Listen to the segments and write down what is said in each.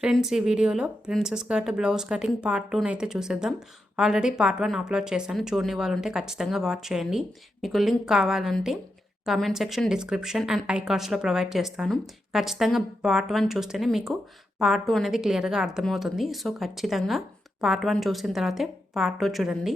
Friends ఈ వీడియోలో princess cut blouse cutting part టూని అయితే చూసేద్దాం. ఆల్రెడీ పార్ట్ వన్ అప్లోడ్ చేశాను. చూడని వాళ్ళు ఉంటే ఖచ్చితంగా వాచ్ చేయండి. మీకు లింక్ కావాలంటే comment section description and I కార్డ్స్లో provide చేస్తాను. ఖచ్చితంగా పార్ట్ వన్ చూస్తేనే మీకు పార్ట్ టూ అనేది క్లియర్గా అర్థమవుతుంది. సో ఖచ్చితంగా పార్ట్ వన్ చూసిన తర్వాతే పార్ట్ టూ చూడండి.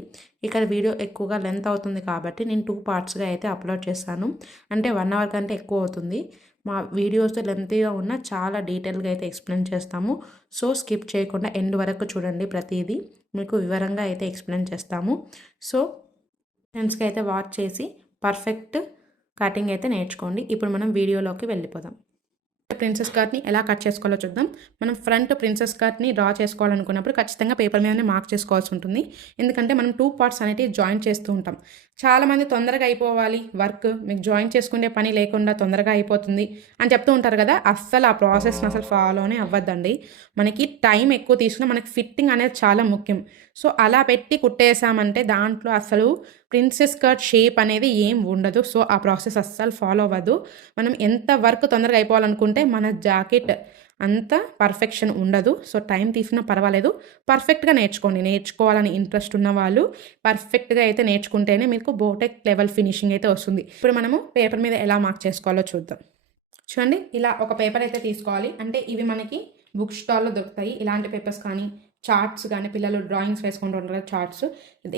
ఇక్కడ వీడియో ఎక్కువగా లెంత్ అవుతుంది కాబట్టి నేను టూ పార్ట్స్గా అయితే అప్లోడ్ చేస్తాను. అంటే వన్ అవర్ కంటే ఎక్కువ అవుతుంది. మా వీడియోస్ లెంతీగా ఉన్న చాలా డీటెయిల్గా అయితే ఎక్స్ప్లెయిన్ చేస్తాము. సో స్కిప్ చేయకుండా ఎండ్ వరకు చూడండి ప్రతిదీ. మీకు వివరంగా అయితే ఎక్స్ప్లెయిన్ చేస్తాము. సో ఫ్రెండ్స్కి అయితే వాచ్ చేసి పర్ఫెక్ట్ కటింగ్ అయితే నేర్చుకోండి. ఇప్పుడు మనం వీడియోలోకి వెళ్ళిపోదాం. ప్రిన్సెస్ కార్ట్ని ఎలా కట్ చేసుకోవాలో చూద్దాం. మనం ఫ్రంట్ ప్రిన్సెస్ కార్ట్ని డ్రా చేసుకోవాలనుకున్నప్పుడు ఖచ్చితంగా పేపర్ మీదనే మార్క్ చేసుకోవాల్సి ఉంటుంది. ఎందుకంటే మనం టూ పార్ట్స్ అనేవి జాయిన్ చేస్తూ ఉంటాం. చాలామంది తొందరగా అయిపోవాలి. వర్క్ మీకు జాయిన్ చేసుకునే పని లేకుండా తొందరగా అయిపోతుంది అని చెప్తూ ఉంటారు కదా అస్సలు ఆ ప్రాసెస్ని అసలు ఫాలోనే అవ్వద్దండి. మనకి టైం ఎక్కువ తీసుకున్న మనకి ఫిట్టింగ్ అనేది చాలా ముఖ్యం. సో అలా పెట్టి కుట్టేసామంటే దాంట్లో అసలు ప్రిన్సెస్ కట్ షేప్ అనేది ఏం ఉండదు. సో ఆ ప్రాసెస్ అస్సలు ఫాలో అవ్వదు మనం ఎంత వర్క్ తొందరగా అయిపోవాలనుకుంటే మన జాకెట్ అంత పర్ఫెక్షన్ ఉండదు. సో టైం తీసుకున్నా పర్వాలేదు. పర్ఫెక్ట్గా నేర్చుకోండి. నేర్చుకోవాలని ఇంట్రెస్ట్ ఉన్న వాళ్ళు పర్ఫెక్ట్గా అయితే నేర్చుకుంటేనే మీకు బోటెక్ లెవెల్ ఫినిషింగ్ అయితే వస్తుంది. ఇప్పుడు మనము పేపర్ మీద ఎలా మార్క్ చేసుకోవాలో చూద్దాం. చూడండి ఇలా ఒక పేపర్ అయితే తీసుకోవాలి. అంటే ఇవి మనకి బుక్ స్టాల్లో దొరుకుతాయి. ఇలాంటి పేపర్స్ కానీ చార్ట్స్ కానీ పిల్లలు డ్రాయింగ్స్ వేసుకుంటూ ఉంటారు చార్ట్స్.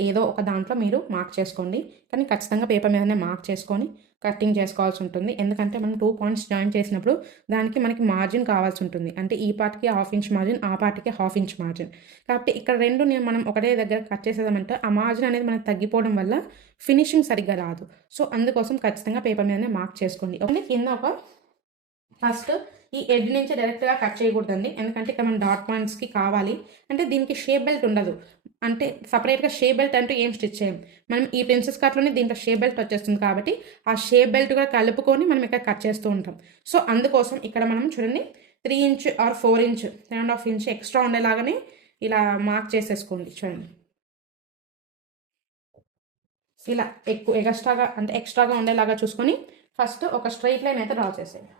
ఏదో ఒక దాంట్లో మీరు మార్క్ చేసుకోండి. కానీ ఖచ్చితంగా పేపర్ మీదనే మార్క్ చేసుకొని కటింగ్ చేసుకోవాల్సి ఉంటుంది. ఎందుకంటే మనం టూ పాయింట్స్ జాయిన్ చేసినప్పుడు దానికి మనకి మార్జిన్ కావాల్సి ఉంటుంది. అంటే ఈ పార్ట్కి హాఫ్ ఇంచ్ మార్జిన్ ఆ పార్ట్కి హాఫ్ ఇంచ్ మార్జిన్ కాబట్టి ఇక్కడ రెండు నేను మనం ఒకటే దగ్గర కట్ చేసేదామంటే ఆ మార్జిన్ అనేది మనకి తగ్గిపోవడం వల్ల ఫినిషింగ్ సరిగ్గా రాదు. సో అందుకోసం ఖచ్చితంగా పేపర్ మీదనే మార్క్ చేసుకోండి. ఓకే కింద ఒక ఫస్ట్ ఈ ఎడ్ నుంచి డైరెక్ట్గా కట్ చేయకూడదండి. ఎందుకంటే ఇక్కడ మనం డాట్ పాయింట్స్కి కావాలి. అంటే దీనికి షేప్ బెల్ట్ ఉండదు. అంటే సపరేట్గా షేప్ బెల్ట్ అంటూ ఏం స్టిచ్ చేయం మనం ఈ ప్రిన్సెస్ కట్లోనే దీంట్లో షేప్ బెల్ట్ వచ్చేస్తుంది కాబట్టి ఆ షేప్ బెల్ట్ కూడా కలుపుకొని మనం ఇక్కడ కట్ చేస్తూ ఉంటాం. సో అందుకోసం ఇక్కడ మనం చూడండి three inch or four inch three and half inch extra ఉండేలాగానే ఇలా మార్క్ చేసేసుకోండి చూడండి. ఇలా ఎక్కువ ఎక్స్ట్రాగా అంటే ఎక్స్ట్రాగా ఉండేలాగా చూసుకొని ఫస్ట్ ఒక స్ట్రైట్ లైన్ అయితే డ్రా చేసేయండి.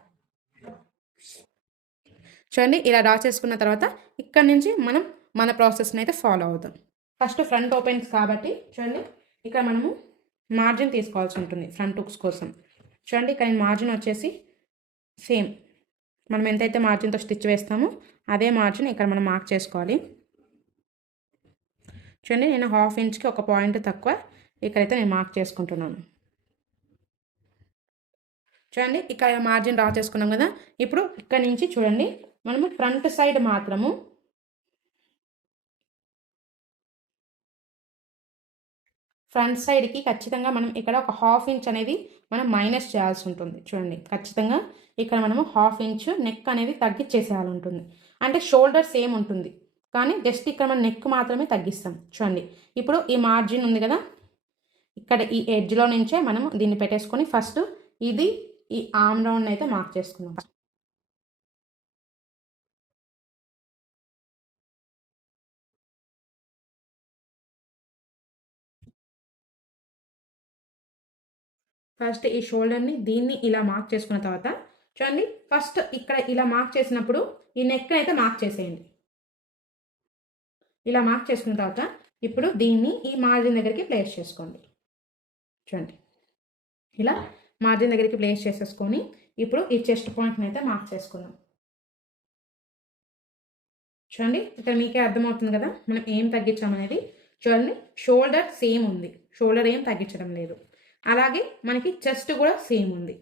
చూడండి ఇలా డ్రా చేసుకున్న తర్వాత ఇక్కడ నుంచి మనం మన ప్రాసెస్ని అయితే ఫాలో అవుతాం. ఫస్ట్ ఫ్రంట్ ఓపెన్స్ కాబట్టి చూడండి ఇక్కడ మనము మార్జిన్ తీసుకోవాల్సి ఉంటుంది ఫ్రంట్ హుక్స్ కోసం. చూడండి ఇక్కడ మార్జిన్ వచ్చేసి సేమ్. మనం ఎంతైతే మార్జిన్తో స్టిచ్ వేస్తామో అదే మార్జిన్ ఇక్కడ మనం మార్క్ చేసుకోవాలి. చూడండి నేను హాఫ్ ఇంచ్కి ఒక పాయింట్ తక్కువ ఇక్కడైతే నేను మార్క్ చేసుకుంటున్నాను. చూడండి ఇక్కడ మార్జిన్ డ్రా చేసుకున్నాం కదా. ఇప్పుడు ఇక్కడ నుంచి చూడండి మనము ఫ్రంట్ సైడ్ మాత్రము ఫ్రంట్ సైడ్కి ఖచ్చితంగా మనం ఇక్కడ ఒక హాఫ్ ఇంచ్ అనేది మనం మైనస్ చేయాల్సి ఉంటుంది. చూడండి ఖచ్చితంగా ఇక్కడ మనము హాఫ్ ఇంచ్ నెక్ అనేది తగ్గించేసేయాలి ఉంటుంది. అంటే షోల్డర్ సేమ్ ఉంటుంది కానీ జస్ట్ ఇక్కడ మనం నెక్ మాత్రమే తగ్గిస్తాం. చూడండి ఇప్పుడు ఈ మార్జిన్ ఉంది కదా ఇక్కడ ఈ ఎడ్జ్లో నుంచే మనము దీన్ని పెట్టేసుకొని ఫస్ట్ ఇది ఈ ఆమ్ రౌండ్ అయితే మార్క్ చేసుకున్నాం. ఫస్ట్ ఈ షోల్డర్ని దీన్ని ఇలా మార్క్ చేసుకున్న తర్వాత చూడండి ఫస్ట్ ఇక్కడ ఇలా మార్క్ చేసినప్పుడు ఈ నెక్ని అయితే మార్క్ చేసేయండి. ఇలా మార్క్ చేసుకున్న తర్వాత ఇప్పుడు దీన్ని ఈ మార్జిన్ దగ్గరికి ప్లేస్ చేసుకోండి. చూడండి ఇలా మార్జిన్ దగ్గరికి ప్లేస్ చేసేసుకొని ఇప్పుడు ఈ చెస్ట్ పాయింట్ని అయితే మార్క్ చేసుకుందాం. చూడండి ఇక్కడ మీకే అర్థమవుతుంది కదా మనం ఏం తగ్గించామనేది. చూడండి షోల్డర్ సేమ్ ఉంది. షోల్డర్ ఏం తగ్గించడం లేదు. అలాగే మనకి చెస్ట్ కూడా సేమ్ ఉంది.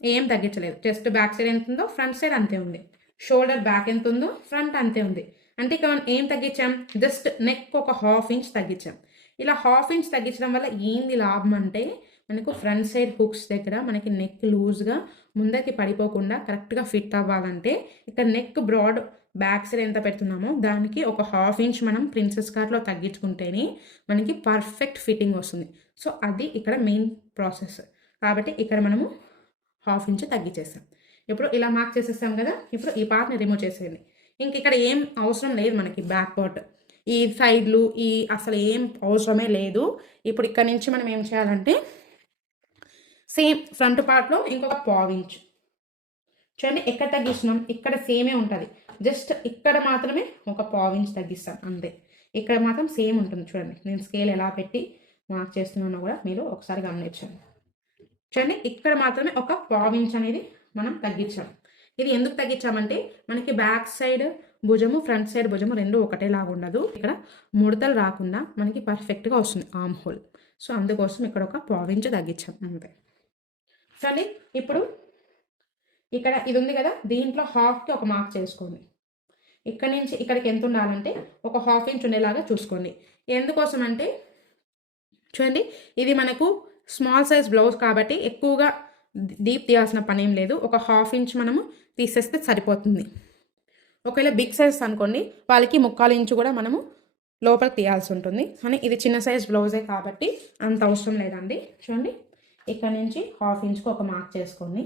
ఏం తగ్గించలేదు. చెస్ట్ బ్యాక్ సైడ్ ఎంత ఉందో ఫ్రంట్ సైడ్ అంతే ఉంది. షోల్డర్ బ్యాక్ ఎంత ఉందో ఫ్రంట్ అంతే ఉంది. అంటే ఇక్కడ మనం ఏం తగ్గించాం? జస్ట్ నెక్ ఒక హాఫ్ ఇంచ్ తగ్గించాం. ఇలా హాఫ్ ఇంచ్ తగ్గించడం వల్ల ఏంది లాభం అంటే మనకు ఫ్రంట్ సైడ్ హుక్స్ దగ్గర మనకి నెక్ లూజ్గా ముందరికి పడిపోకుండా కరెక్ట్గా ఫిట్ అవ్వాలంటే ఇక్కడ నెక్ బ్రాడ్ బ్యాక్ సైడ్ ఎంత పెడుతున్నామో దానికి ఒక హాఫ్ ఇంచ్ మనం ప్రిన్సెస్ కార్ట్లో తగ్గించుకుంటేనే మనకి పర్ఫెక్ట్ ఫిట్టింగ్ వస్తుంది. సో అది ఇక్కడ మెయిన్ ప్రాసెస్. కాబట్టి ఇక్కడ మనము హాఫ్ ఇంచ్ తగ్గించేస్తాం. ఇప్పుడు ఇలా మార్క్ చేసేస్తాం కదా ఇప్పుడు ఈ పార్ట్ని రిమూవ్ చేసేయండి. ఇంక ఇక్కడ ఏం అవసరం లేదు మనకి బ్యాక్ పార్ట్ ఈ సైడ్లు ఈ అసలు ఏం అవసరమే లేదు. ఇప్పుడు ఇక్కడ నుంచి మనం ఏం చేయాలంటే సేమ్ ఫ్రంట్ పార్ట్లో ఇంకొక పావు ఇంచ్. చూడండి ఎక్కడ తగ్గిస్తున్నాం? ఇక్కడ సేమే ఉంటుంది. జస్ట్ ఇక్కడ మాత్రమే ఒక పావు ఇంచ్ తగ్గిస్తాను అంతే. ఇక్కడ మాత్రం సేమ్ ఉంటుంది చూడండి. నేను స్కేల్ ఎలా పెట్టి మార్క్ చేస్తున్నానో కూడా మీరు ఒకసారి గమనించండి. చూడండి ఇక్కడ మాత్రమే ఒక పావు ఇంచ్ అనేది మనం తగ్గించాం. ఇది ఎందుకు తగ్గించామంటే మనకి బ్యాక్ సైడ్ భుజము ఫ్రంట్ సైడ్ భుజము రెండు ఒకటేలాగా ఉండదు. ఇక్కడ ముడతలు రాకుండా మనకి పర్ఫెక్ట్గా వస్తుంది ఆమ్ హోల్ సో అందుకోసం ఇక్కడ ఒక పావు తగ్గించాం అంతే. సరే ఇప్పుడు ఇక్కడ ఇది ఉంది కదా దీంట్లో హాఫ్కి ఒక మార్క్ చేసుకోండి. ఇక్కడ నుంచి ఇక్కడికి ఎంత ఉండాలంటే ఒక హాఫ్ ఇంచ్ ఉండేలాగా చూసుకోండి. ఎందుకోసం అంటే చూడండి ఇది మనకు స్మాల్ సైజ్ బ్లౌజ్ కాబట్టి ఎక్కువగా డీప్ తీయాల్సిన పని ఏం లేదు. ఒక హాఫ్ ఇంచ్ మనము తీసేస్తే సరిపోతుంది. ఒకవేళ బిగ్ సైజ్ అనుకోండి వాళ్ళకి ముక్కాలు ఇంచు కూడా మనము లోపలికి తీయాల్సి ఉంటుంది. కానీ ఇది చిన్న సైజ్ బ్లౌజే కాబట్టి అంత అవసరం లేదండి. చూడండి ఇక్కడ నుంచి హాఫ్ ఇంచ్కి ఒక మార్క్ చేసుకోండి.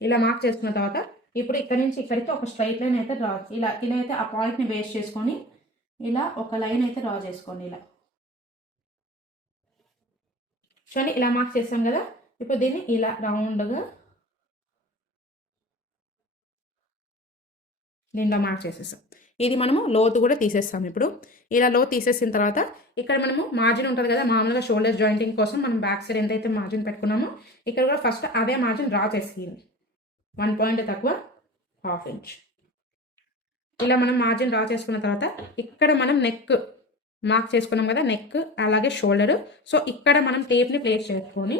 ఇలా మార్క్ చేసుకున్న తర్వాత ఇప్పుడు ఇక్కడ నుంచి ఇక్కడికి ఒక స్ట్రైట్ లైన్ అయితే డ్రా ఇలా ఇలా అయితే ఆ పాయింట్ని వేస్ట్ చేసుకొని ఇలా ఒక లైన్ అయితే డ్రా చేసుకోండి ఇలా. చూడండి ఇలా మార్క్ చేస్తాం కదా ఇప్పుడు దీన్ని ఇలా రౌండ్గా దీనిలో మార్క్ చేసేస్తాం. ఇది మనము లోతు కూడా తీసేస్తాం ఇప్పుడు. ఇలా లోతు తీసేసిన తర్వాత ఇక్కడ మనము మార్జిన్ ఉంటుంది కదా మామూలుగా షోల్డర్ జాయింటింగ్ కోసం మనం బ్యాక్ సైడ్ ఎంతైతే మార్జిన్ పెట్టుకున్నామో ఇక్కడ కూడా ఫస్ట్ అదే మార్జిన్ డ్రా చేసేయండి వన్ పాయింట్ తక్కువ హాఫ్ ఇంచ్. ఇలా మనం మార్జిన్ డ్రా చేసుకున్న తర్వాత ఇక్కడ మనం నెక్ మార్క్ చేసుకున్నాం కదా నెక్ అలాగే షోల్డర్. సో ఇక్కడ మనం టేప్ని ప్లేస్ చేసుకొని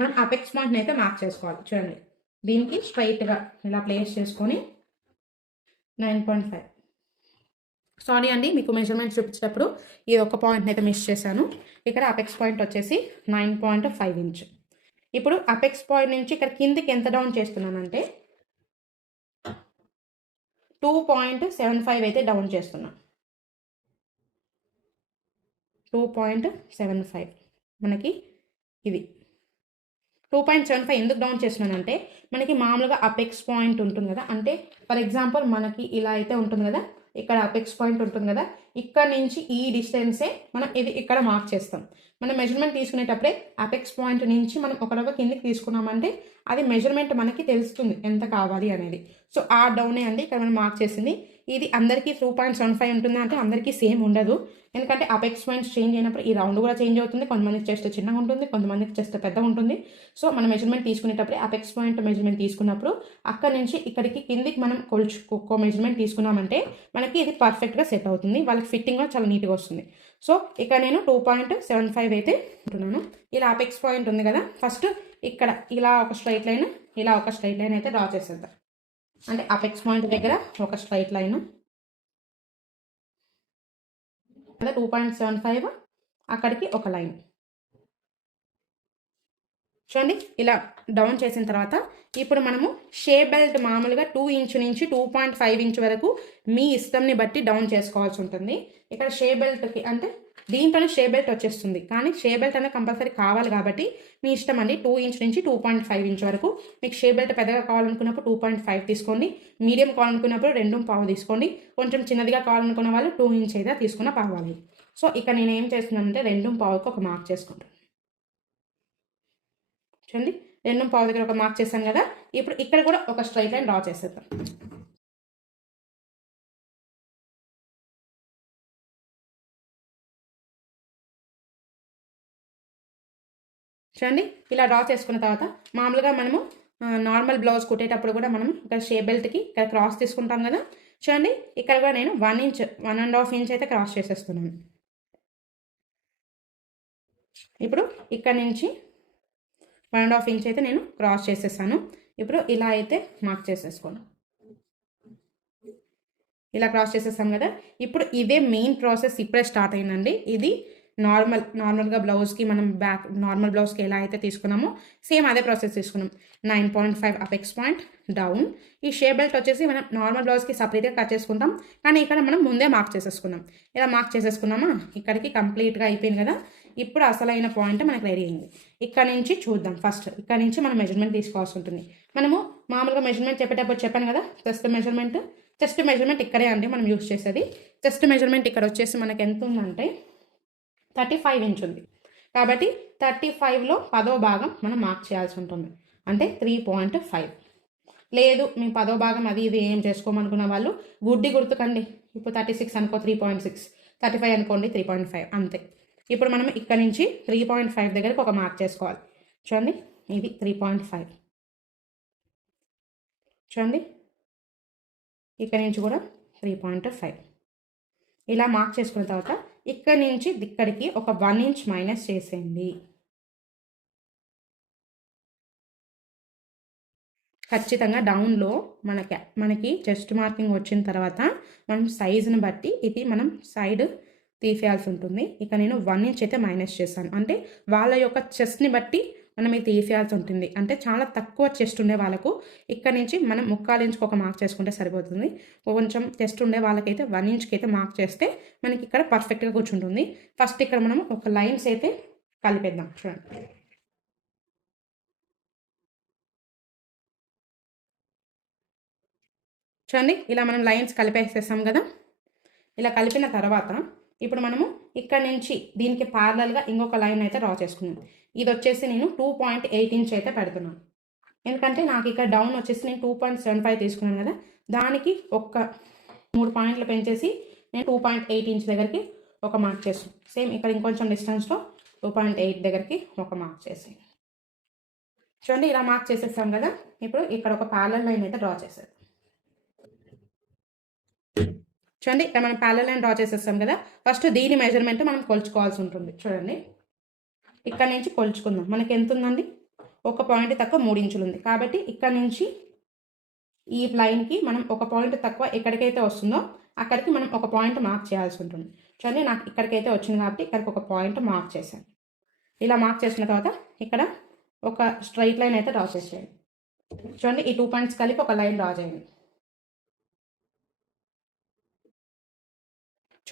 మనం అపెక్స్ పాయింట్ని అయితే మార్క్ చేసుకోవాలి. చూడండి. దీనికి స్ట్రైట్గా ఇలా ప్లేస్ చేసుకొని నైన్ పాయింట్ ఫైవ్. సారీ అండి మీకు మెజర్మెంట్ చూపించేటప్పుడు ఈ ఒక పాయింట్ని అయితే మిస్ చేశాను. ఇక్కడ అపెక్స్ పాయింట్ వచ్చేసి నైన్ పాయింట్ ఫైవ్ ఇంచ్. ఇప్పుడు అపెక్స్ పాయింట్ నుంచి ఇక్కడ కిందికి ఎంత డౌన్ చేస్తున్నానంటే టూ పాయింట్ సెవెన్ ఫైవ్ అయితే డౌన్ చేస్తున్నాను టూ పాయింట్ సెవెన్ ఫైవ్ మనకి ఇది. టూ పాయింట్ సెవెన్ ఫైవ్ ఎందుకు డౌన్ చేస్తున్నానంటే మనకి మామూలుగా అపెక్స్ పాయింట్ ఉంటుంది కదా. అంటే ఫర్ ఎగ్జాంపుల్ మనకి ఇలా అయితే ఉంటుంది కదా. ఇక్కడ అపెక్స్ పాయింట్ ఉంటుంది కదా ఇక్కడ నుంచి ఈ డిస్టెన్సే మనం ఇది ఇక్కడ మార్క్ చేస్తాం. మనం మెజర్మెంట్ తీసుకునేటప్పుడే అపెక్స్ పాయింట్ నుంచి మనం ఒక రవ్వ కిందికి తీసుకున్నామంటే అది మెజర్మెంట్ మనకి తెలుస్తుంది ఎంత కావాలి అనేది. సో ఆ డౌనే అండి ఇక్కడ మనం మార్క్ చేసింది ఇది అందరికీ టూ పాయింట్ సెవెన్ ఫైవ్ ఉంటుంది అంటే అందరికీ సేమ్ ఉండదు. ఎందుకంటే అపెక్స్ పాయింట్స్ చేంజ్ అయినప్పుడు ఈ రౌండ్ కూడా చేంజ్ అవుతుంది. కొంతమందికి చెస్ట్ చిన్నగా ఉంటుంది కొంతమందికి చెస్ట్ పెద్దగా ఉంటుంది. సో మనం మెజర్మెంట్ తీసుకునేటప్పుడు అపెక్స్ పాయింట్ మెజర్మెంట్ తీసుకున్నప్పుడు అక్కడ నుంచి ఇక్కడికి కిందికి మనం కొలుచుకో మెజర్మెంట్ తీసుకున్నామంటే మనకి ఇది పర్ఫెక్ట్గా సెట్ అవుతుంది. వాళ్ళకి ఫిట్టింగ్ కూడా చాలా నీట్గా వస్తుంది. సో ఇక్కడ నేను టూ పాయింట్ సెవెన్ ఫైవ్ అయితే ఉంటున్నాను. ఇలా అపెక్స్ పాయింట్ ఉంది కదా. ఫస్ట్ ఇక్కడ ఇలా ఒక స్ట్రైట్ లైన్ ఇలా ఒక స్ట్రైట్ లైన్ అయితే డ్రా చేసేద్దాం. అంటే అపెక్స్ పాయింట్ దగ్గర ఒక స్ట్రైట్ లైన్ అదే టూ పాయింట్ సెవెన్ ఫైవ్ అక్కడికి ఒక లైన్ చూడండి ఇలా డౌన్ చేసిన తర్వాత ఇప్పుడు మనము షే బెల్ట్ మామూలుగా టూ ఇంచు నుంచి టూ పాయింట్ ఫైవ్ ఇంచ్ వరకు మీ ఇష్టంని బట్టి డౌన్ చేసుకోవాల్సి ఉంటుంది. ఇక్కడ షే బెల్ట్కి అంటే దీంట్లోనే షే బెల్ట్ వచ్చేస్తుంది. కానీ షే బెల్ట్ అనేది కంపల్సరీ కావాలి కాబట్టి మీ ఇష్టం అండి. టూ ఇంచ్ నుంచి టూ పాయింట్ ఫైవ్ ఇంచ్ వరకు మీకు షే బెల్ట్ పెద్దగా కావాలనుకున్నప్పుడు టూ పాయింట్ ఫైవ్ తీసుకోండి. మీడియం కావాలనుకున్నప్పుడు రెండు పావు తీసుకోండి. కొంచెం చిన్నదిగా కావాలనుకున్న వాళ్ళు టూ ఇంచ్ అయితే తీసుకున్న పావాలి సో ఇక్కడ నేను ఏం చేస్తున్నానంటే రెండు పావుకి ఒక మార్క్ చేసుకుంటాను చూడండి. రెండు పావు దగ్గర ఒక మార్క్ చేశాను కదా. ఇప్పుడు ఇక్కడ కూడా ఒక స్ట్రైట్ లైన్ డ్రా చేసేద్దాం. చూడండి ఇలా డ్రా చేసుకున్న తర్వాత మామూలుగా మనము నార్మల్ బ్లౌజ్ కుట్టేటప్పుడు కూడా మనం ఇక్కడ షే బెల్ట్కి ఇక్కడ క్రాస్ తీసుకుంటాం కదా. చూడండి ఇక్కడ కూడా నేను one inch one and half inch అయితే క్రాస్ చేసేస్తున్నాను. ఇప్పుడు ఇక్కడ నుంచి వన్ అండ్ హాఫ్ ఇంచ్ అయితే నేను క్రాస్ చేసేసాను. ఇప్పుడు ఇలా అయితే మార్క్ చేసేసుకోను ఇలా క్రాస్ చేసేసాం కదా. ఇప్పుడు ఇదే మెయిన్ ప్రాసెస్ ఇప్పుడే స్టార్ట్ అయిందండి. ఇది నార్మల్ నార్మల్గా బ్లౌజ్కి మనం బ్యాక్ నార్మల్ బ్లౌజ్కి ఎలా అయితే తీసుకున్నామో సేమ్ అదే ప్రాసెస్ తీసుకున్నాం. Nine point five apex point down. ఈ షే బెల్ట్ వచ్చేసి మనం నార్మల్ బ్లౌజ్కి సపరేట్గా కట్ చేసుకుంటాం. కానీ ఇక్కడ మనం ముందే మార్క్ చేసేసుకున్నాం. ఇలా మార్క్ చేసేసుకున్నామా? ఇక్కడికి కంప్లీట్గా అయిపోయింది కదా? ఇప్పుడు అసలైన పాయింట్ మనకు రెడీ అయింది. ఇక్కడ నుంచి చూద్దాం ఫస్ట్. ఇక్కడ నుంచి మనం మెజర్మెంట్ తీసుకోవాల్సి ఉంటుంది. మనము మామూలుగా మెజర్మెంట్ చెప్పేటప్పుడు చెప్పాను కదా? Chest measurement. చెస్ట్ మెజర్మెంట్ ఇక్కడే అండి మనం యూస్ చేసేది. చెస్ట్ మెజర్మెంట్ ఇక్కడ వచ్చేసి మనకి ఎంత ఉందంటే థర్టీ ఫైవ్ ఇంచ్ ఉంది. కాబట్టి థర్టీ ఫైవ్లో పదో భాగం మనం మార్క్ చేయాల్సి ఉంటుంది. అంటే త్రీ పాయింట్ ఫైవ్. లేదు మీ పదో భాగం అది ఇది ఏం చేసుకోమనుకున్న వాళ్ళు గుడ్డి గుర్తుకండి. ఇప్పుడు థర్టీ సిక్స్ అనుకో three point six thirty five అనుకోండి త్రీ పాయింట్ ఫైవ్ అంతే. ఇప్పుడు మనం ఇక్కడ నుంచి త్రీ పాయింట్ ఫైవ్ దగ్గరికి ఒక మార్క్ చేసుకోవాలి. చూడండి ఇది త్రీ పాయింట్ ఫైవ్. చూడండి ఇక్కడ నుంచి కూడా త్రీ పాయింట్ ఫైవ్. ఇలా మార్క్ చేసుకున్న తర్వాత ఇక్కడ నుంచి ఇక్కడికి ఒక వన్ ఇంచ్ మైనస్ చేసేయండి. ఖచ్చితంగా డౌన్లో మనకి మనకి చెస్ట్ మార్కింగ్ వచ్చిన తర్వాత మనం సైజుని బట్టి ఇది మనం సైడ్ తీసేయాల్సి ఉంటుంది. ఇక నేను వన్ ఇంచ్ అయితే మైనస్ చేశాను. అంటే వాళ్ళ యొక్క చెస్ట్ని బట్టి మనం ఇది తీసేయాల్సి ఉంటుంది. అంటే చాలా తక్కువ చెస్ట్ ఉండే వాళ్ళకు ఇక్కడ నుంచి మనం ముక్కాలు ఇంచుకు ఒక మార్క్ చేసుకుంటే సరిపోతుంది. కొంచెం చెస్ట్ ఉండే వాళ్ళకైతే వన్ ఇంచ్కి అయితే మార్క్ చేస్తే మనకి ఇక్కడ పర్ఫెక్ట్గా కూర్చుంటుంది. ఫస్ట్ ఇక్కడ మనం ఒక లైన్స్ అయితే కలిపేద్దాం. చూడండి. చూడండి ఇలా మనం లైన్స్ కలిపేసేస్తాం కదా. ఇలా కలిపిన తర్వాత ఇప్పుడు మనము ఇక్కడ నుంచి దీనికి పార్లల్గా ఇంకొక లైన్ అయితే డ్రా చేసుకున్నాం ఇది వచ్చేసి నేను టూ పాయింట్ ఎయిట్ ఇంచ్ అయితే పెడుతున్నాను. ఎందుకంటే నాకు ఇక్కడ డౌన్ వచ్చేసి నేను టూ పాయింట్ సెవెన్ ఫైవ్ తీసుకున్నాను కదా. దానికి ఒక్క మూడు పాయింట్లు పెంచేసి నేను టూ పాయింట్ ఎయిట్ ఇంచ్ దగ్గరికి ఒక మార్క్ చేస్తాను. సేమ్ ఇక్కడ ఇంకొంచెం డిస్టెన్స్లో టూ పాయింట్ ఎయిట్ దగ్గరికి ఒక మార్క్ చేసి చూడండి ఇలా మార్క్ చేసేస్తాం కదా. ఇప్పుడు ఇక్కడ ఒక పార్లర్ లైన్ అయితే డ్రా చేసేది చూడండి ఇక్కడ మనం ప్యారల్ లైన్ డ్రా చేసేస్తాం కదా. ఫస్ట్ దీని మెజర్మెంట్ మనం కొలుచుకోవాల్సి ఉంటుంది. చూడండి. ఇక్కడ నుంచి కొలుచుకుందాం. మనకి ఎంత ఉందండి? ఒక పాయింట్ తక్కువ మూడు ఇంచులు ఉంది. కాబట్టి ఇక్కడ నుంచి ఈ లైన్కి మనం ఒక పాయింట్ తక్కువ ఎక్కడికైతే వస్తుందో అక్కడికి మనం ఒక పాయింట్ మార్క్ చేయాల్సి ఉంటుంది. చూడండి నాకు ఇక్కడికైతే వచ్చింది కాబట్టి ఇక్కడికి ఒక పాయింట్ మార్క్ చేశాను. ఇలా మార్క్ చేసిన తర్వాత ఇక్కడ ఒక స్ట్రైట్ లైన్ అయితే డ్రా చేసేయండి. చూడండి ఈ టూ పాయింట్స్ కలిపి ఒక లైన్ డ్రా చేయండి.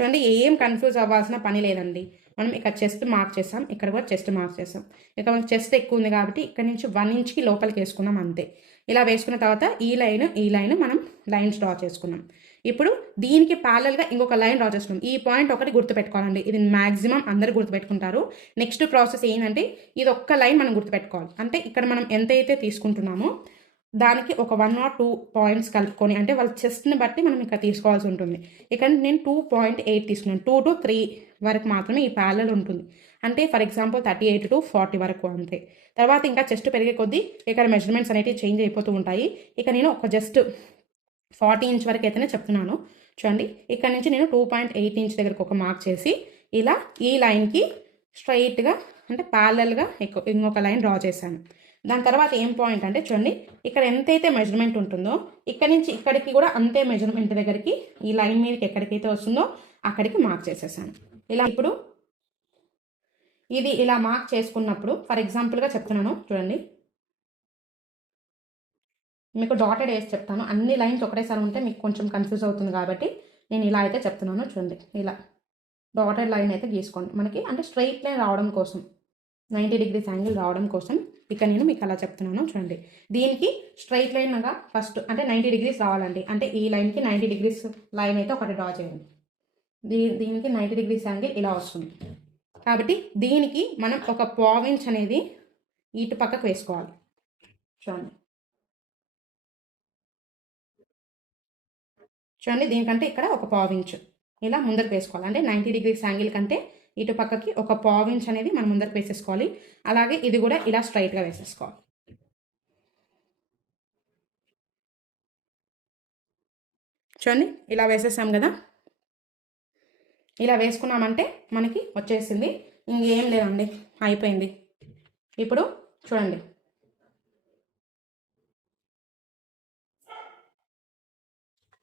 చూడండి ఏం కన్ఫ్యూజ్ అవ్వాల్సిన పని లేదండి. మనం ఇక్కడ చెస్ట్ మార్క్ చేసాం ఇక్కడ కూడా చెస్ట్ మార్క్ చేసాం ఇక మనకి చెస్ట్ ఎక్కువ ఉంది కాబట్టి ఇక్కడ నుంచి వన్ ఇంచ్కి లోపలికి వేసుకున్నాం అంతే. ఇలా వేసుకున్న తర్వాత ఈ లైన్ ఈ లైన్ మనం లైన్స్ డ్రా చేసుకున్నాం. ఇప్పుడు దీనికి ప్యారల్గా ఇంకొక లైన్ డ్రా చేసుకున్నాం. ఈ పాయింట్ ఒకటి గుర్తుపెట్టుకోవాలండి. ఇది మ్యాక్సిమం అందరు గుర్తుపెట్టుకుంటారు. నెక్స్ట్ ప్రాసెస్ ఏంటంటే ఇది ఒక్క లైన్ మనం గుర్తుపెట్టుకోవాలి. అంటే ఇక్కడ మనం ఎంతైతే తీసుకుంటున్నామో దానికి ఒక వన్ ఆర్ టూ పాయింట్స్ కలుపుకొని అంటే వాళ్ళ చెస్ట్ని బట్టి మనం ఇక్కడ తీసుకోవాల్సి ఉంటుంది. ఇక్కడ నేను టూ పాయింట్ ఎయిట్ తీసుకున్నాను. టూ టు త్రీ వరకు మాత్రమే ఈ ప్యారల్ ఉంటుంది. అంటే for example thirty eight to forty వరకు అంతే. తర్వాత ఇంకా చెస్ట్ పెరిగే కొద్దీ ఇక్కడ మెజర్మెంట్స్ అనేవి చేంజ్ అయిపోతూ ఉంటాయి. ఇక నేను ఒక జస్ట్ ఫార్టీ ఇంచ్ వరకు అయితేనే చెప్తున్నాను. చూడండి ఇక్కడ నుంచి నేను టూ పాయింట్ ఎయిట్ ఇంచ్ దగ్గరకు ఒక మార్క్ చేసి ఇలా ఈ లైన్కి స్ట్రైట్గా అంటే ప్యాలెల్గా ఇంకొక లైన్ డ్రా చేశాను. దాని తర్వాత ఏం పాయింట్ అంటే చూడండి ఇక్కడ ఎంతైతే మెజర్మెంట్ ఉంటుందో ఇక్కడ నుంచి ఇక్కడికి కూడా అంతే మెజర్మెంట్ దగ్గరికి ఈ లైన్ మీదకి ఎక్కడికైతే వస్తుందో అక్కడికి మార్క్ చేసేసాను. ఇలా ఇప్పుడు ఇది ఇలా మార్క్ చేసుకున్నప్పుడు ఫర్ ఎగ్జాంపుల్గా చెప్తున్నాను చూడండి. మీకు డాటెడ్ వేసి చెప్తాను. అన్ని లైన్స్ ఒకటేసారి ఉంటే మీకు కొంచెం కన్ఫ్యూజ్ అవుతుంది కాబట్టి నేను ఇలా అయితే చెప్తున్నాను చూడండి. ఇలా డాటెడ్ లైన్ అయితే గీసుకోండి. మనకి అంటే స్ట్రైట్ లైన్ రావడం కోసం. నైంటీ డిగ్రీస్ యాంగిల్ రావడం కోసం ఇక్కడ నేను మీకు అలా చెప్తున్నాను చూడండి. దీనికి స్ట్రైట్ లైన్ లైన్గా ఫస్ట్ అంటే నైంటీ డిగ్రీస్ రావాలండి. అంటే ఈ లైన్కి నైంటీ డిగ్రీస్ లైన్ అయితే ఒకటి డ్రా చేయండి. దీ దీనికి నైంటీ డిగ్రీస్ యాంగిల్ ఇలా వస్తుంది. కాబట్టి దీనికి మనం ఒక పావించ్ అనేది ఇటు పక్కకు వేసుకోవాలి. చూడండి. చూడండి దీనికంటే ఇక్కడ ఒక పావించ్ ఇలా ముందరకు వేసుకోవాలి. అంటే నైంటీ డిగ్రీస్ యాంగిల్ కంటే ఇటు పక్కకి ఒక పావించ్ అనేది మనం ముందరకు వేసేసుకోవాలి. అలాగే ఇది కూడా ఇలా స్ట్రైట్గా వేసేసుకోవాలి. చూడండి ఇలా వేసేసాం కదా. ఇలా వేసుకున్నామంటే మనకి వచ్చేసింది. ఇంకేం లేదండి అయిపోయింది. ఇప్పుడు చూడండి.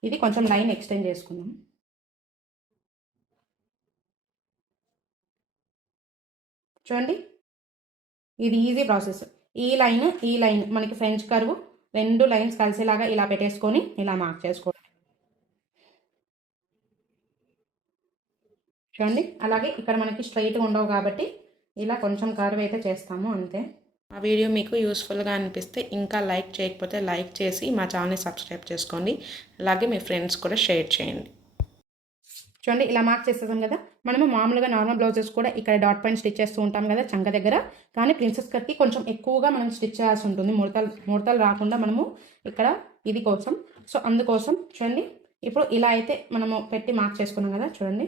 ఇది కొంచెం లైన్ ఎక్స్టెండ్ చేసుకుందాం. చూడండి. ఇది ఈజీ ప్రాసెస్ ఈ లైన్ ఈ లైన్ మనకి ఫ్రెంచ్ కరువు రెండు లైన్స్ కలిసేలాగా ఇలా పెట్టేసుకొని ఇలా మార్క్ చేసుకోండి. చూడండి. అలాగే ఇక్కడ మనకి స్ట్రైట్గా ఉండవు కాబట్టి ఇలా కొంచెం కర్వ్ అయితే చేస్తాము అంతే. ఆ వీడియో మీకు యూస్ఫుల్గా అనిపిస్తే ఇంకా లైక్ చేయకపోతే లైక్ చేసి మా ఛానల్ని సబ్స్క్రైబ్ చేసుకోండి. అలాగే మీ ఫ్రెండ్స్ కూడా షేర్ చేయండి. చూడండి ఇలా మార్క్ చేసేసాం కదా. మనము మామూలుగా నార్మల్ బ్లౌజెస్ కూడా ఇక్కడ డాట్ పాయింట్ స్టిచ్ చేస్తూ ఉంటాం కదా చంక దగ్గర. కానీ ప్రిన్సెస్ కట్కి కొంచెం ఎక్కువగా మనం స్టిచ్ చేయాల్సి ఉంటుంది. ముడతలు ముడతలు రాకుండా మనము ఇక్కడ ఇది కోసం. సో అందుకోసం చూడండి ఇప్పుడు ఇలా అయితే మనము పెట్టి మార్క్ చేసుకున్నాం కదా చూడండి.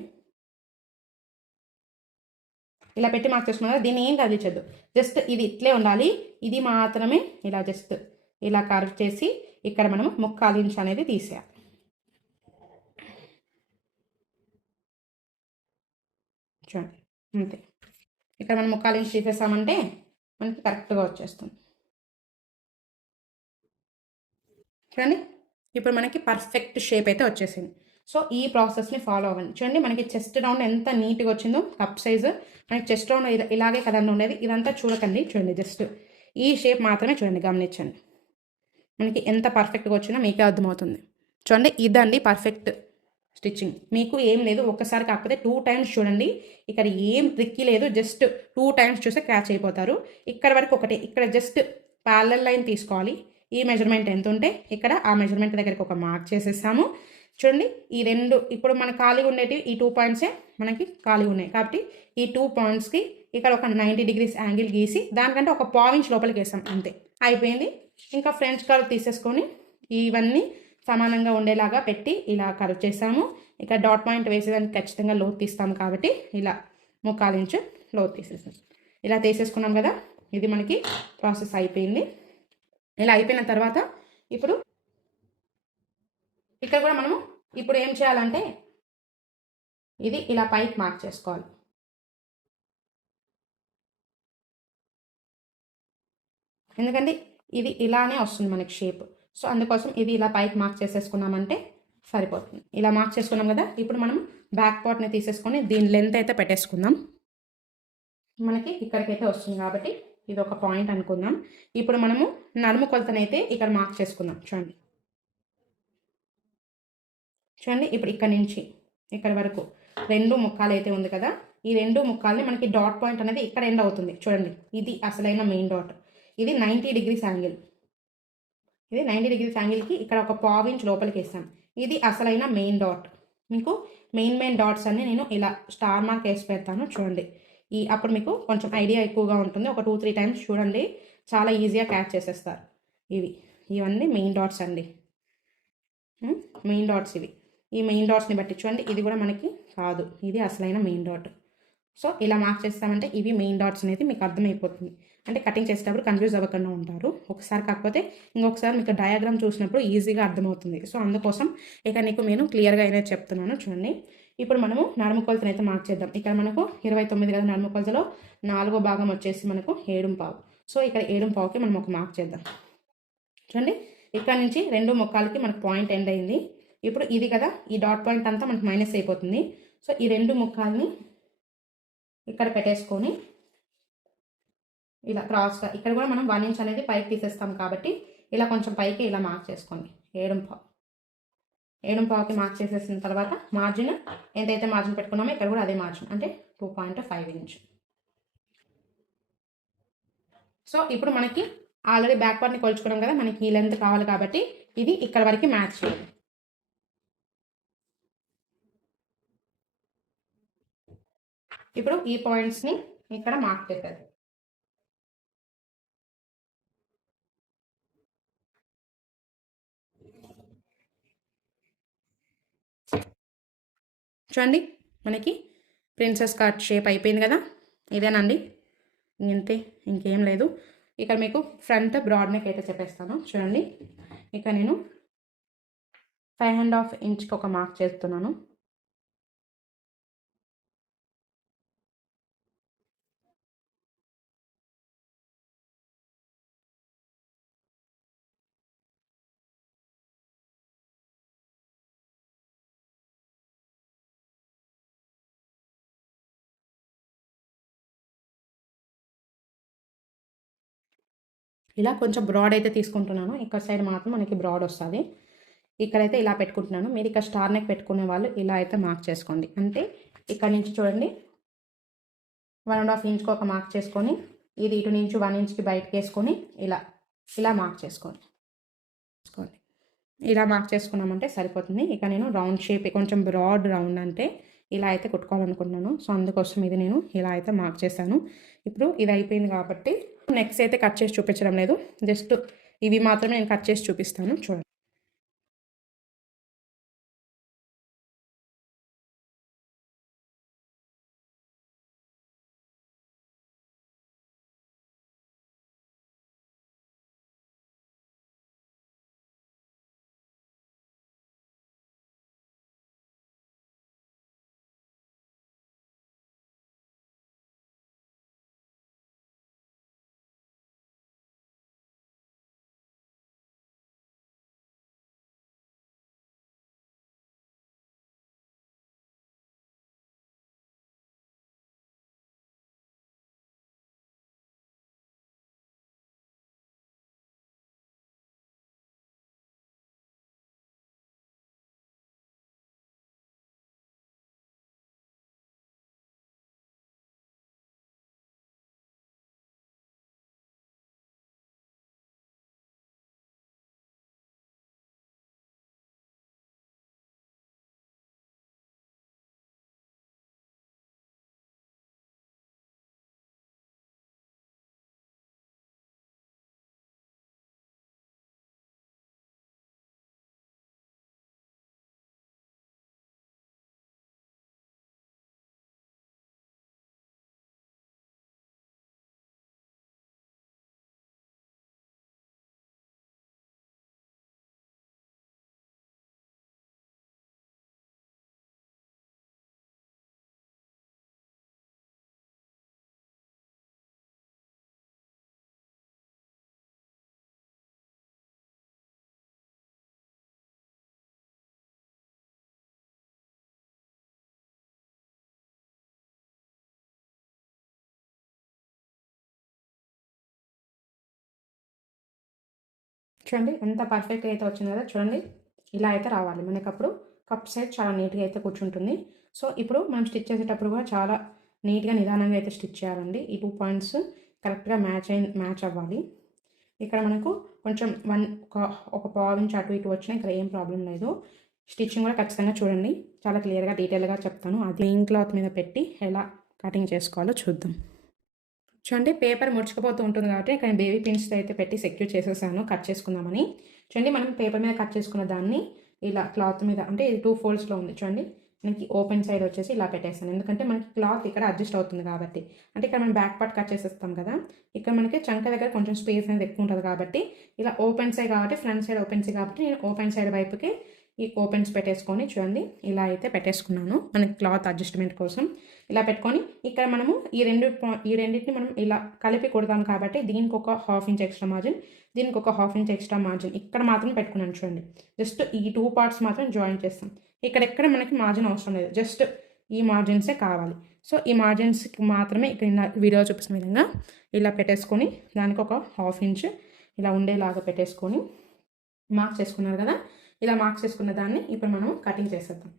ఇలా పెట్టి మార్క్ చేసుకున్నాం కదా దీన్ని ఏం కదిలించద్దు జస్ట్ ఇది ఇట్లే ఉండాలి. ఇది మాత్రమే ఇలా జస్ట్ ఇలా కర్వ్ చేసి ఇక్కడ మనము ముక్కాలు ఇంచ్ అనేది తీసేయాలి. చూడండి. అంతే. ఇక్కడ మనం ముక్కాలు ఇంచు తీసేసామంటే మనకి కరెక్ట్గా వచ్చేస్తుంది. చూడండి. ఇప్పుడు మనకి పర్ఫెక్ట్ షేప్ అయితే వచ్చేసింది. సో ఈ ప్రాసెస్ని ఫాలో అవ్వండి. చూడండి మనకి చెస్ట్ రౌండ్ ఎంత నీట్గా వచ్చిందో కప్ సైజు. మనకి చెస్ట్ రౌండ్ ఇలా- ఇలాగే కదండి ఉండేది. ఇదంతా చూడకండి. చూడండి జస్ట్ ఈ షేప్ మాత్రమే చూడండి గమనించండి. మనకి ఎంత పర్ఫెక్ట్గా వచ్చిందో మీకే అర్థమవుతుంది. చూడండి ఇదండి పర్ఫెక్ట్ స్టిచ్చింగ్. మీకు ఏం లేదు ఒక్కసారి కాకపోతే టూ టైమ్స్ చూడండి. ఇక్కడ ఏం ట్రిక్కీ లేదు జస్ట్ టూ టైమ్స్ చూస్తే క్యాచ్ అయిపోతారు. ఇక్కడ వరకు ఒకటే ఇక్కడ జస్ట్ ప్యారల్ లైన్ తీసుకోవాలి. ఈ మెజర్మెంట్ ఎంత ఉంటే ఇక్కడ ఆ మెజర్మెంట్ దగ్గరికి ఒక మార్క్ చేసేసాము. చూడండి ఈ రెండు ఇప్పుడు మన ఖాళీగా ఉండేటివి ఈ టూ పాయింట్సే మనకి ఖాళీగా ఉన్నాయి. కాబట్టి ఈ టూ పాయింట్స్కి ఇక్కడ ఒక నైంటీ డిగ్రీస్ యాంగిల్ గీసి దానికంటే ఒక పావించ్ లోపలికి వేసాం అంతే. అయిపోయింది. ఇంకా ఫ్రెంచ్ కర్వ్ తీసేసుకొని ఇవన్నీ సమానంగా ఉండేలాగా పెట్టి ఇలా కర్వ్ చేసాము ఇక డాట్ పాయింట్ వేసేదానికి ఖచ్చితంగా లోతు తీస్తాము కాబట్టి ఇలా ముక్కాలు ఇంచు లోతు తీసేసాం. ఇలా తీసేసుకున్నాం కదా ఇది మనకి ప్రాసెస్ అయిపోయింది. ఇలా అయిపోయిన తర్వాత ఇప్పుడు ఇక్కడ కూడా మనము ఇప్పుడు ఏం చేయాలంటే ఇది ఇలా పైకి మార్క్ చేసుకోవాలి. ఎందుకంటే ఇది ఇలానే వస్తుంది మనకి షేప్. సో అందుకోసం ఇది ఇలా పైకి మార్క్ చేసేసుకున్నామంటే సరిపోతుంది. ఇలా మార్క్ చేసుకున్నాం కదా ఇప్పుడు మనం బ్యాక్ పార్ట్ని తీసేసుకొని దీని లెంత్ అయితే పెట్టేసుకుందాం. మనకి ఇక్కడికైతే వస్తుంది కాబట్టి ఇది ఒక పాయింట్ అనుకుందాం. ఇప్పుడు మనము నడుము కొలతనైతే ఇక్కడ మార్క్ చేసుకుందాం. చూడండి. చూడండి ఇప్పుడు ఇక్కడ నుంచి ఇక్కడ వరకు రెండు ముక్కాలు అయితే ఉంది కదా ఈ రెండు ముక్కాలని మనకి డాట్ పాయింట్ అనేది ఇక్కడ ఎండ్ అవుతుంది. చూడండి ఇది అసలైన మెయిన్ డాట్. ఇది నైంటీ డిగ్రీస్ యాంగిల్. ఇది నైంటీ డిగ్రీస్ యాంగిల్కి ఇక్కడ ఒక పావు లోపలికి వేస్తాం. ఇది అసలైన మెయిన్ డాట్. మీకు మెయిన్ మెయిన్ డాట్స్ అన్ని నేను ఇలా స్టార్ మార్క్ వేసి పెడతాను చూడండి. ఈ అప్పుడు మీకు కొంచెం ఐడియా ఎక్కువగా ఉంటుంది. ఒక టూ త్రీ టైమ్స్ చూడండి. చాలా ఈజీగా క్యాచ్ చేసేస్తారు. ఇవి ఇవన్నీ మెయిన్ డాట్స్ అండి. మెయిన్ డాట్స్ ఇవి. ఈ మెయిన్ డాట్స్ని బట్టి చూడండి. ఇది కూడా మనకి కాదు ఇది అసలైన మెయిన్ డాట్. సో ఇలా మార్క్ చేస్తామంటే ఇవి మెయిన్ డాట్స్ అనేది మీకు అర్థమైపోతుంది. అంటే కటింగ్ చేసేటప్పుడు కన్ఫ్యూజ్ అవ్వకుండా ఉంటారు. ఒకసారి కాకపోతే ఇంకొకసారి మీకు డయాగ్రామ్ చూసినప్పుడు ఈజీగా అర్థమవుతుంది. సో అందుకోసం ఇక నీకు నేను క్లియర్గా అయినా చెప్తున్నాను చూడండి. ఇప్పుడు మనము నడుము కొలతను అయితే మార్క్ చేద్దాం. ఇక్కడ మనకు ఇరవై తొమ్మిది కదా నడుము కొలతలో నాలుగో భాగం వచ్చేసి మనకు ఏడుంపావు సో ఇక్కడ ఏడుంపావుకి మనం ఒక మార్క్ చేద్దాం. చూడండి. ఇక్కడ నుంచి రెండు ముఖాలకి మనకు పాయింట్ ఎండ్ అయింది. ఇప్పుడు ఇది కదా ఈ డాట్ పాయింట్ అంతా మనకు మైనస్ అయిపోతుంది. సో ఈ రెండు ముఖాలని ఇక్కడ పెట్టేసుకొని ఇలా క్రాస్గా ఇక్కడ కూడా మనం వన్ ఇంచ్ అనేది పైకి తీసేస్తాం కాబట్టి ఇలా కొంచెం పైకి ఇలా మార్క్ చేసుకోండి. ఏడుం పావు. ఏడుం పావుకి మార్క్ చేసేసిన తర్వాత మార్జిన్ ఎంతైతే మార్జిన్ పెట్టుకున్నామో ఇక్కడ కూడా అదే మార్జిన్ అంటే two point five inch. So ఇప్పుడు మనకి ఆల్రెడీ బ్యాక్ పార్ట్ని కొలుచుకున్నాం కదా మనకి ఈ లెంత్ కావాలి కాబట్టి ఇది ఇక్కడ వరకు మ్యాచ్ చేయాలి. ఇప్పుడు ఈ పాయింట్స్ని ఇక్కడ మార్క్ చేశారు చూడండి. మనకి ప్రిన్సెస్ కట్ షేప్ అయిపోయింది కదా? ఇదేనండి. ఇంతే ఇంకేం లేదు. ఇక్కడ మీకు ఫ్రంట్ బ్రాడ్ నెక్ అయితే చెప్పేస్తాను. చూడండి. ఇక నేను ఫైవ్ అండ్ హాఫ్ ఇంచ్కి ఒక మార్క్ చేస్తున్నాను. ఇలా కొంచెం బ్రాడ్ అయితే తీసుకుంటున్నాను. ఇక్కడ సైడ్ మాత్రం మనకి బ్రాడ్ వస్తుంది. ఇక్కడైతే ఇలా పెట్టుకుంటున్నాను. మీరు ఇక్కడ స్టార్ నెక్ పెట్టుకునే వాళ్ళు ఇలా అయితే మార్క్ చేసుకోండి. అంటే ఇక్కడ నుంచి చూడండి. వన్ అండ్ హాఫ్ ఇంచ్కి ఒక మార్క్ చేసుకొని ఇది ఇటు నుంచి వన్ ఇంచ్కి బయటకు వేసుకొని ఇలా ఇలా మార్క్ చేసుకోండి. చేసుకోండి. ఇలా మార్క్ చేసుకున్నామంటే సరిపోతుంది. ఇక నేను రౌండ్ షేప్ కొంచెం బ్రాడ్ రౌండ్ అంటే ఇలా అయితే కుట్టుకోవాలనుకుంటున్నాను. సో అందుకోసం ఇది నేను ఇలా అయితే మార్క్ చేశాను. ఇప్పుడు ఇది అయిపోయింది కాబట్టి నెక్స్ట్ అయితే కట్ చేసి చూపించడం లేదు. జస్ట్ ఇవి మాత్రమే నేను కట్ చేసి చూపిస్తాను. చూడండి. చూడండి ఎంత పర్ఫెక్ట్గా అయితే వచ్చింది కదా చూడండి. ఇలా అయితే రావాలి. మనకి అప్పుడు కప్ సైడ్ చాలా నీట్గా అయితే కూర్చుంటుంది. సో ఇప్పుడు మనం స్టిచ్ చేసేటప్పుడు కూడా చాలా నీట్గా నిదానంగా అయితే స్టిచ్ చేయాలండి. ఈ టూ పాయింట్స్ కరెక్ట్గా మ్యాచ్ అయి మ్యాచ్ అవ్వాలి. ఇక్కడ మనకు కొంచెం వన్ ఒక ఒక పావు ఇంచ్ అటు ఇటు వచ్చినా ఇక్కడ ఏం ప్రాబ్లం లేదు. స్టిచ్చింగ్ కూడా ఖచ్చితంగా చూడండి. చాలా క్లియర్గా డీటెయిల్గా చెప్తాను. అది మెయిన్ క్లాత్ మీద పెట్టి ఎలా కటింగ్ చేసుకోవాలో చూద్దాం. చూడండి పేపర్ ముడుచుకుపోతూ ఉంటుంది కాబట్టి ఇక్కడ బేబీ పిన్స్ అయితే పెట్టి సెక్యూర్ చేసేసాను కట్ చేసుకుందామని. చూడండి మనం పేపర్ మీద కట్ చేసుకున్న దాన్ని ఇలా క్లాత్ మీద అంటే ఇది టూ ఫోల్డ్స్లో ఉంది చూడండి. మనకి ఓపెన్ సైడ్ వచ్చేసి ఇలా పెట్టేస్తాను ఎందుకంటే మనకి క్లాత్ ఇక్కడ అడ్జస్ట్ అవుతుంది కాబట్టి. అంటే ఇక్కడ మనం బ్యాక్ పార్ట్ కట్ చేసేస్తాం కదా. ఇక్కడ మనకి చంక దగ్గర కొంచెం స్పేస్ అనేది ఎక్కువ ఉంటుంది కాబట్టి ఇలా ఓపెన్ సైడ్ కాబట్టి ఫ్రంట్ సైడ్ ఓపెన్ సైడ్ కాబట్టి నేను ఓపెన్ సైడ్ వైపుకి ఈ ఓపెన్స్ పెట్టేసుకొని చూడండి ఇలా అయితే పెట్టేసుకున్నాను. మనకి క్లాత్ అడ్జస్ట్మెంట్ కోసం. ఇలా పెట్టుకొని ఇక్కడ మనము ఈ రెండు ఈ రెండింటిని మనం ఇలా కలిపి కొడతాం కాబట్టి దీనికి ఒక హాఫ్ ఇంచ్ ఎక్స్ట్రా మార్జిన్ దీనికి ఒక హాఫ్ ఇంచ్ ఎక్స్ట్రా మార్జిన్ ఇక్కడ మాత్రం పెట్టుకున్నాను చూడండి. జస్ట్ ఈ టూ పార్ట్స్ మాత్రం జాయిన్ చేస్తాం. ఇక్కడ ఎక్కడ మనకి మార్జిన్ అవసరం లేదు. జస్ట్ ఈ మార్జిన్సే కావాలి. సో ఈ మార్జిన్స్కి మాత్రమే ఇక్కడ వీడియో చూపిస్తున్న విధంగా ఇలా పెట్టేసుకొని దానికి ఒక హాఫ్ ఇంచ్ ఇలా ఉండేలాగా పెట్టేసుకొని మార్క్ చేసుకున్నారు కదా? ఇలా మార్క్ చేసుకున్న దాన్ని ఇప్పుడు మనం కటింగ్ చేసేద్దాం.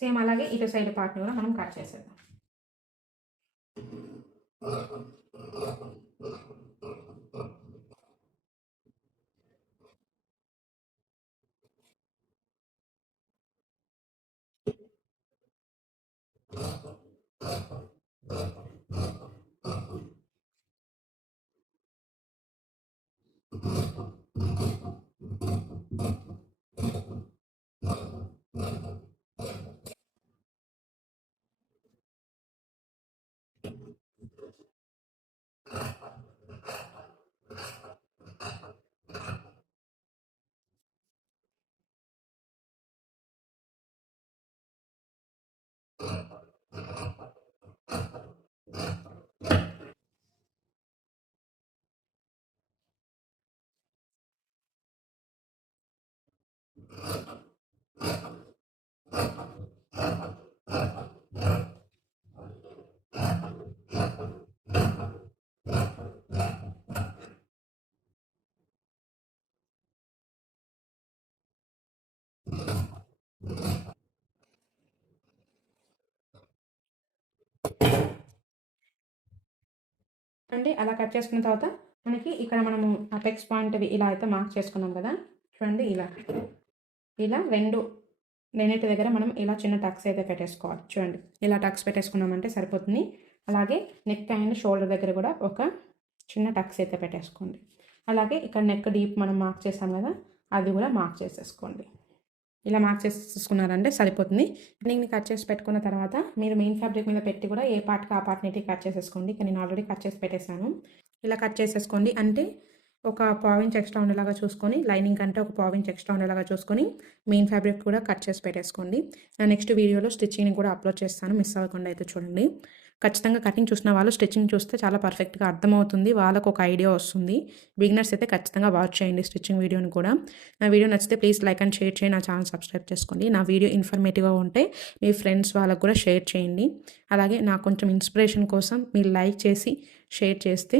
సేమ్ అలాగే ఇటు సైడ్ పార్ట్ని కూడా మనం కట్ చేసేద్దాం. చూడండి అలా కట్ చేసుకున్న తర్వాత మనకి ఇక్కడ మనము అపెక్స్ పాయింట్ ఇలా అయితే మార్క్ చేసుకున్నాం కదా. చూడండి ఇలా. ఇలా రెండు రెండింటి దగ్గర మనం ఇలా చిన్న టక్స్ అయితే పెట్టేసుకోవాలి. చూడండి ఇలా టక్స్ పెట్టేసుకున్నామంటే సరిపోతుంది. అలాగే నెక్ అండ్ షోల్డర్ దగ్గర కూడా ఒక చిన్న టక్స్ అయితే పెట్టేసుకోండి. అలాగే ఇక్కడ నెక్ డీప్ మనం మార్క్ చేసాం కదా అది కూడా మార్క్ చేసేసుకోండి. ఇలా మార్క్ చేసేసుకున్నారంటే సరిపోతుంది. నీకు కట్ చేసి పెట్టుకున్న తర్వాత మీరు మెయిన్ ఫ్యాబ్రిక్ మీద పెట్టి కూడా ఏ పార్ట్కి ఆ పార్ట్నింటి కట్ చేసేసుకోండి. ఇక్కడ నేను ఆల్రెడీ కట్ చేసి పెట్టేశాను. ఇలా కట్ చేసేసుకోండి. అంటే ఒక పావించ్ ఎక్స్ట్రా ఉండేలాగా చూసుకొని లైనింగ్ కంటే ఒక పావించ్ ఎక్స్ట్రా ఉండేలాగా చూసుకొని మెయిన్ ఫ్యాబ్రిక్ కూడా కట్ చేసి పెట్టేసుకోండి. నా నెక్స్ట్ వీడియోలో స్టిచ్చింగ్ని కూడా అప్లోడ్ చేస్తాను. మిస్ అవ్వకుండా అయితే చూడండి. ఖచ్చితంగా కటింగ్ చూసిన వాళ్ళు స్టిచ్చింగ్ చూస్తే చాలా పర్ఫెక్ట్గా అర్థమవుతుంది. వాళ్ళకు ఒక ఐడియా వస్తుంది. బిగినర్స్ అయితే ఖచ్చితంగా వాచ్ చేయండి స్టిచ్చింగ్ వీడియోని కూడా. నా వీడియో నచ్చితే ప్లీజ్ లైక్ అండ్ షేర్ చేయండి. నా ఛానల్ సబ్స్క్రైబ్ చేసుకోండి. నా వీడియో ఇన్ఫర్మేటివ్గా ఉంటే మీ ఫ్రెండ్స్ వాళ్ళకు కూడా షేర్ చేయండి. అలాగే నాకు కొంచెం ఇన్స్పిరేషన్ కోసం మీరు లైక్ చేసి షేర్ చేస్తే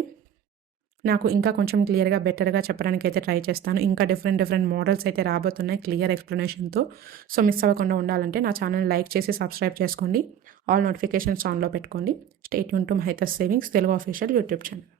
నాకు ఇంకా కొంచెం క్లియర్గా బెటర్గా చెప్పడానికి అయితే ట్రై చేస్తాను. ఇంకా డిఫరెంట్ డిఫరెంట్ మోడల్స్ అయితే రాబోతున్నాయి క్లియర్ ఎక్స్ప్లెనేషన్తో. సో మిస్ అవ్వకుండా ఉండాలంటే నా ఛానల్ లైక్ చేసి సబ్స్క్రైబ్ చేసుకోండి. ఆల్ నోటిఫికేషన్స్ ఆన్లో పెట్టుకోండి. స్టేట్ యూన్ టు మహైతస్ savings Telugu official YouTube channel.